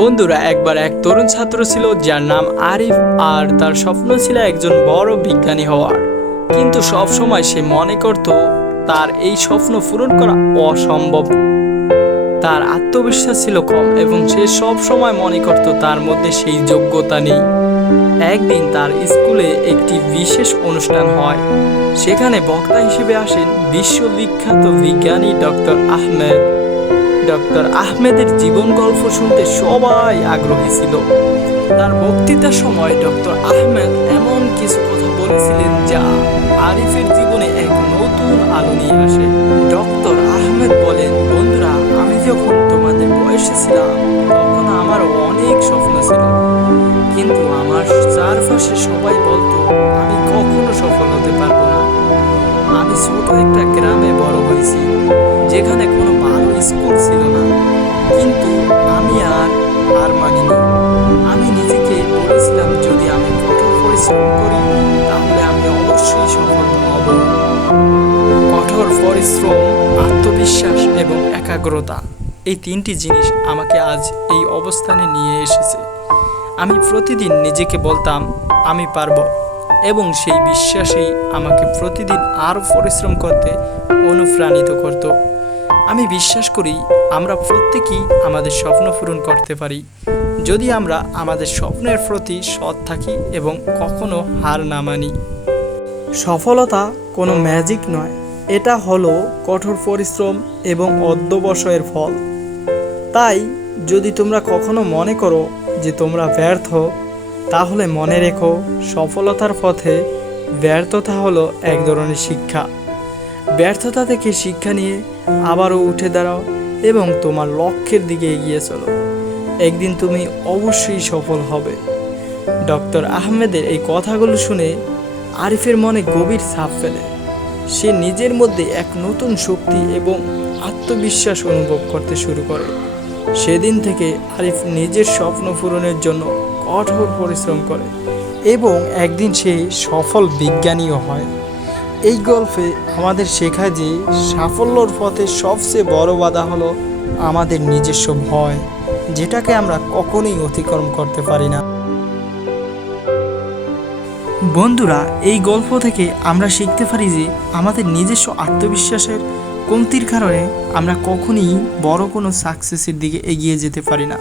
বন্ধুরা, একবার এক তরুণ ছাত্র ছিল যার নাম আরিফ। আর তার স্বপ্ন ছিল একজন বড় বিজ্ঞানী হওয়ার। কিন্তু সব সময় সে মনে করত তার এই স্বপ্ন পূরণ করা অসম্ভব। তার আত্মবিশ্বাস ছিল কম এবং সে সব সময় মনে করত তার মধ্যে সেই যোগ্যতা নেই। একদিন তার স্কুলে একটি বিশেষ অনুষ্ঠান হয়। সেখানে বক্তা হিসেবে আসেন বিশ্ববিখ্যাত বিজ্ঞানী ডক্টর আহমেদ। ডক্টর আহমেদের জীবন গল্প শুনতে সবাই আগ্রহী ছিল। তার বক্তৃতার সময় ডক্টর আহমেদ এমন কিছু কথা বলেছিলেন যা আরিফের জীবনে এক নতুন আলো নিয়ে আসে। ডক্টর আহমেদ বলেন, বন্ধুরা, আমি যখন তোমাদের বয়সে ছিলাম তখন আমার অনেক স্বপ্ন ছিল, কিন্তু আমার চারপাশে সবাই বলতো আমি কখনো সফল হতে পারবো না। আমি ছোট একটা গ্রামে বড় হয়েছি যেখানে কোনো ভালো স্কুল ছিল না, কিন্তু আমি আর মানিনি। আমি নিজেকে বলেছিলাম যদি আমি কঠোর পরিশ্রম করি তাহলে আমি অবশ্যই সফল হব। কঠোর পরিশ্রম, আত্মবিশ্বাস এবং একাগ্রতা, এই তিনটি জিনিস আমাকে আজ এই অবস্থানে নিয়ে এসেছে। আমি প্রতিদিন নিজেকে বলতাম আমি পারবো, এবং সেই বিশ্বাসই আমাকে প্রতিদিন আরও পরিশ্রম করতে অনুপ্রাণিত করত। আমি বিশ্বাস করি আমরা প্রত্যেকেই আমাদের স্বপ্ন পূরণ করতে পারি যদি আমরা আমাদের স্বপ্নের প্রতি সৎ থাকি এবং কখনো হার না মানি। সফলতা কোনো ম্যাজিক নয়, এটা হলো কঠোর পরিশ্রম এবং অধ্যবসায়ের ফল। তাই যদি তোমরা কখনো মনে করো যে তোমরা ব্যর্থ, তাহলে মনে রেখো সফলতার পথে ব্যর্থতা হলো এক ধরনের শিক্ষা। ব্যর্থতা থেকে শিক্ষা নিয়ে আবারও উঠে দাঁড়াও এবং তোমার লক্ষ্যের দিকে এগিয়ে চলো। একদিন তুমি অবশ্যই সফল হবে। ডক্টর আহমেদের এই কথাগুলো শুনে আরিফের মনে গভীর ছাপ ফেলে। সে নিজের মধ্যে এক নতুন শক্তি এবং আত্মবিশ্বাস অনুভব করতে শুরু করে। সেদিন থেকে আরিফ নিজের স্বপ্ন পূরণের জন্য কঠোর পরিশ্রম করে এবং একদিন সে সফল বিজ্ঞানীও হয়। এই গল্পে আমাদের শেখায় যে সাফল্যর পথে সবচেয়ে বড় বাধা হলো আমাদের নিজস্ব ভয়, যেটাকে আমরা কখনোই অতিক্রম করতে পারি না। বন্ধুরা, এই গল্প থেকে আমরা শিখতে পারি যে আমাদের নিজস্ব আত্মবিশ্বাসের কমতির কারণে আমরা কখনোই বড় কোনো সাকসেসের দিকে এগিয়ে যেতে পারি না।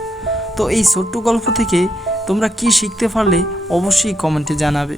তো এই ছোট্ট গল্প থেকে তোমরা কি শিখতে পারলে অবশ্যই কমেন্টে জানাবে।